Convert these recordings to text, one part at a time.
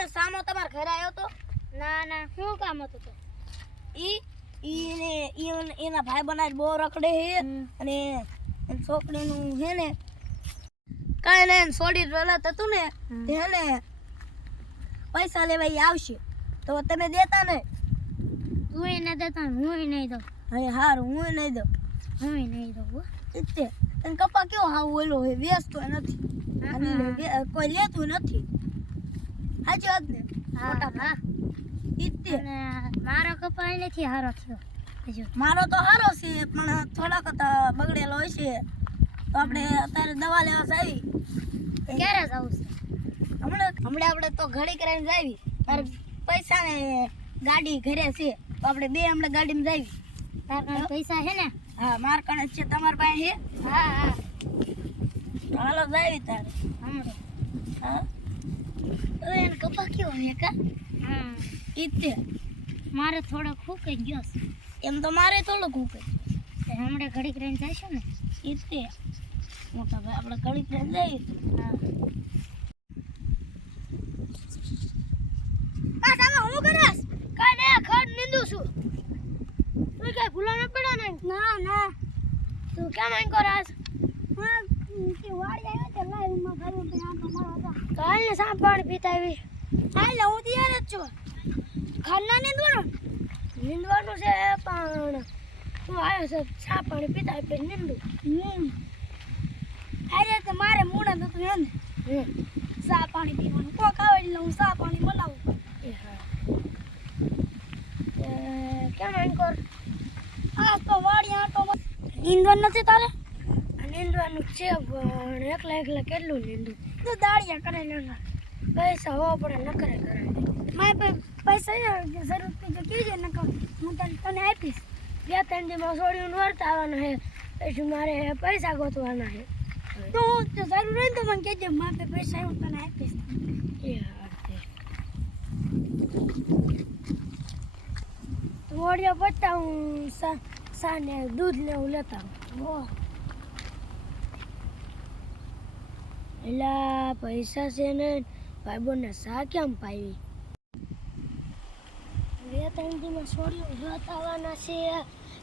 આવતો સામો તમારા ઘરે આવ્યો તો? ના ના શું કામ હતું તો? ઈ ઈને ઈને એના ભાઈ બનાજ બહુ રખડે હે. અને છોકરીનું હે ને કાંઈ ને એને છોડી રલત હતું ને હે ને પૈસા લેવા ઈ આવશે. તો તમે દેતા ને? તું એ નહીં દેતા હું હું નહીં દઉં. હવે હારું હું નહીં દઉં. હું નહીં દઉં એટલે તને કપા કેવો હાવ ઓલો હોય વેચતો નથી અને કોઈ લેતું નથી. સાચી વાત ને. હા મોટા હા. ઇત્તે મારો કપાય નથી હારો થયો. હજુ. મારો તો સારો છે પણ થોડાક તો બગડેલો હોય છે. તો આપણે અત્યારે દવા લેવા જાવી ક્યારે જવું છે? હમણાં હમણાં આપણે તો ઘડી કરીને જાવી તારે પૈસા ને ગાડી ઘરે છે તો આપણે બે હમણાં ગાડીમાં જાવી તાર પાસે પૈસા છે ને? હા માર કણે છે તમાર પાસે છે? હા હા. હાલો જાવી તારે. હમણાં હા? એને કપા કેવો છે કા હા. ઇત્તે મારે થોડો ખૂકે ગયો છે. એમ તો મારે થોડુંક ખૂકે. તે હમણાં ઘડીક રહીને જઈશું ને? ઇત્તે મોટા ભાઈ આપણે ઘડી કરીને જઈએ. હા. બસ તમે હું કરસ કઈ ને ખડ નીંદું છું. તું કઈ ભૂલા ન પડે ને? ના ના. તું કેમ અહીં કરસ હા કે વાડી આવ્યો તે લાઈવમાં ઘરે બે આંટો મારવા હતા કાલ ને સાંપ પાણી પીતા આવી? હાલ હું તૈયાર જ છું. ખાના નીંદવાનું? નીંદવાનું છે પણ હું આવ્યો છે સા પાણી પીતા પછી નીંદું. અરે તો મારે મૂડા નતું એમ. સા પાણી પીવાનું? કોક આવે એટલે હું સા પાણી બનાવું? એ હા. એ કેમ અહીં કર? આ તો વાડી આંટો નીંદવાનું નથી તારે? આ છે, પણ એકલા એકલા કેટલું લીધું? તો દાળિયા કરે લેના પૈસા હોવા પડે, નકરે કરે. મારે પૈસા જરૂર તો કહેજે, નકર હું તને તને આપીશ. બે ત્રણ દિવસમાં સોડિયું વર્ત આવવાનું છે, પછી મારે પૈસા ગોતવાના છે. તો હું તો જરૂર હોય તો મને કહેજે, મારે પૈસા હું તને આપીશ. મોડિયા પત્તા હું સાને દૂધ લેવું લેતા હો એલા, પૈસા છે ને ભાઈબોને સા કેમ પાવી બે ત્રણ દીમાં છોડીઓ જોતાવાના છે,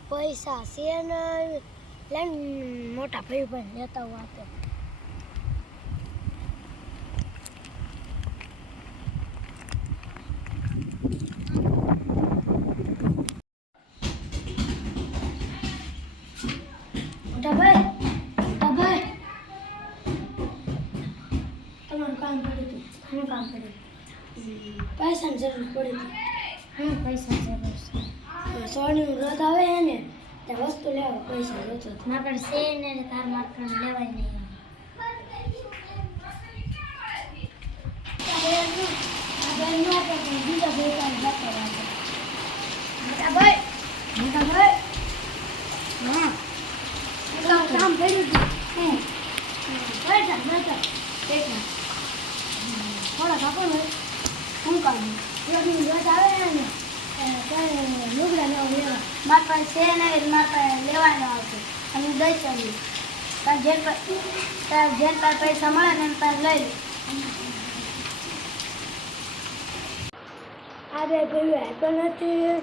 પૈસા છે ને મોટા ભાઈ પણ લેતા હું આપે મોટા ભાઈ મોટા ભાઈ તમારું કામ પડ્યું હતું શું કામ પડ્યું પૈસાની જરૂર પડી હતી હા પૈસા જરૂર છે. સોનું રથ આવે છે ને ત્યાં વસ્તુ લેવા પૈસા જોતો ના પણ છે ને તાર મારકણ લેવાય નહીં બીજા પૈસા મોટા ભાઈ મોટા ભાઈ હા. કામ કર્યું હતું. પૈસા પૈસા પૈસા થોડા કાપો ને શું કામ યોગની રોજ આવે ને લુગડા લેવા લેવા મારા પાસે છે ને એટલે મારા પાસે લેવાનો આવશે અને હું દઈશ આવી તાર જેલ તાર જેલ પાસે પૈસા મળે ને તાર લઈ લે. બે ભાઈઓ હેતો નથી.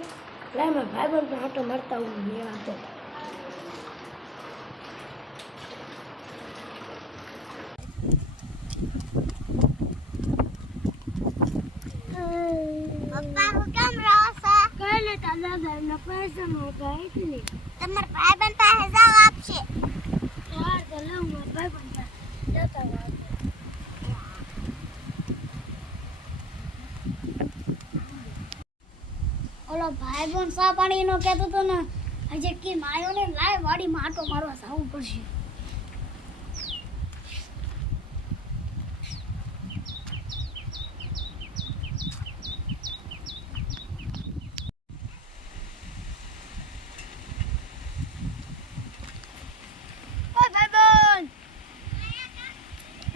લાઈમાં ભાઈ પણ હાટો મળતા હું લેવા તો પપ્પા હું કેમ રહો છો ઘરના પૈસા એટલે તમારા પાસે જાવ આપશે. યાર જતા ઓલો ભાઈબંધ સા પાણી નો કહેતો તો ને આજે કેમ આવ્યો ને લાય વાડીમાં માટો મારવા જવું પડશે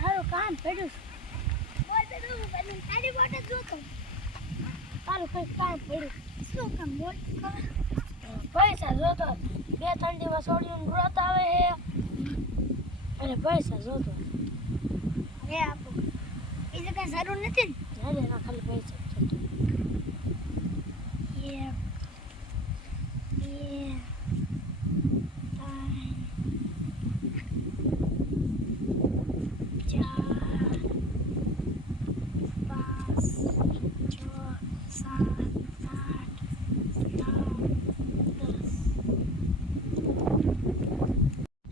ઓય ભાઈબંધ ભાઈબંધ તારી જ જોતો તારું કંઈક કામ પડ્યું શું કામ બોલ પૈસા જોતો બે ત્રણ દિવસ છોડીને વ્રત આવે છે અને પૈસા જોતો હવે આપો એ જે કઈ જરૂર નથી ને? અરે ખાલી પૈસા જ છે. એક બે ત્રણ ચાર પાંચ છ સાત આઠ નવ દસ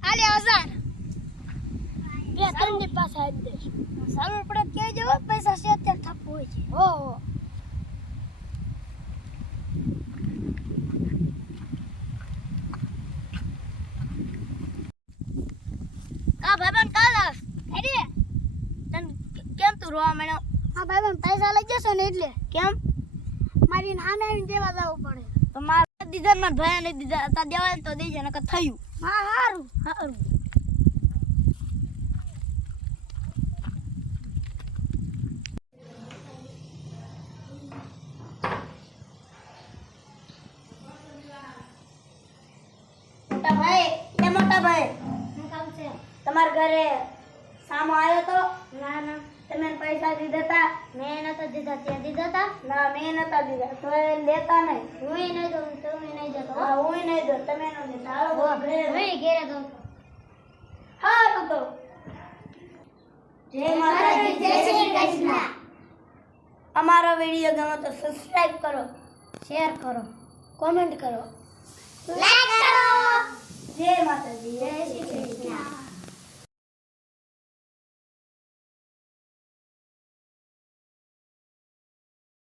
હાલે હજાર બે ત્રણની પાસે આપી પડે તો કહેજો હો, પૈસા છે અત્યારે થપ્પો હોય છે. હો હો કા ભાઈબંધ કાલાસ તને કેમ તું રોવા માંડ્યો? હા ભાઈ પણ પૈસા લઈ જશે ને એટલે. કેમ? મારી નામે દેવા જવું પડે. તો મારા દીધા મારા ભાઈ ને દીધા તા દેવાય ને તો દેજે નકર થયું. હા સારું હારું. મોટા ભાઈ એ મોટા ભાઈ. શું કામ છે? તમાર ઘરે સામો આવ્યો તો? ના ના. તમે પૈસા દીધા હતા? મેં નતા દીધા. ત્યાં દીધા હતા? ના મેં નતા દીધા. તો એ લેતા નહીં. હું નહીં દઉં તું નહીં જતો હા. હું નહીં દો તમે ન દેતા હાલો ઘરે હું ઘેરે દઉં. હારું તો. જય માતાજી જય શ્રી કૃષ્ણ. અમારો વીડિયો ગમે તો સબસ્ક્રાઇબ કરો શેર કરો કોમેન્ટ કરો. લાઈક કરો જય માતાજી જય શ્રી કૃષ્ણ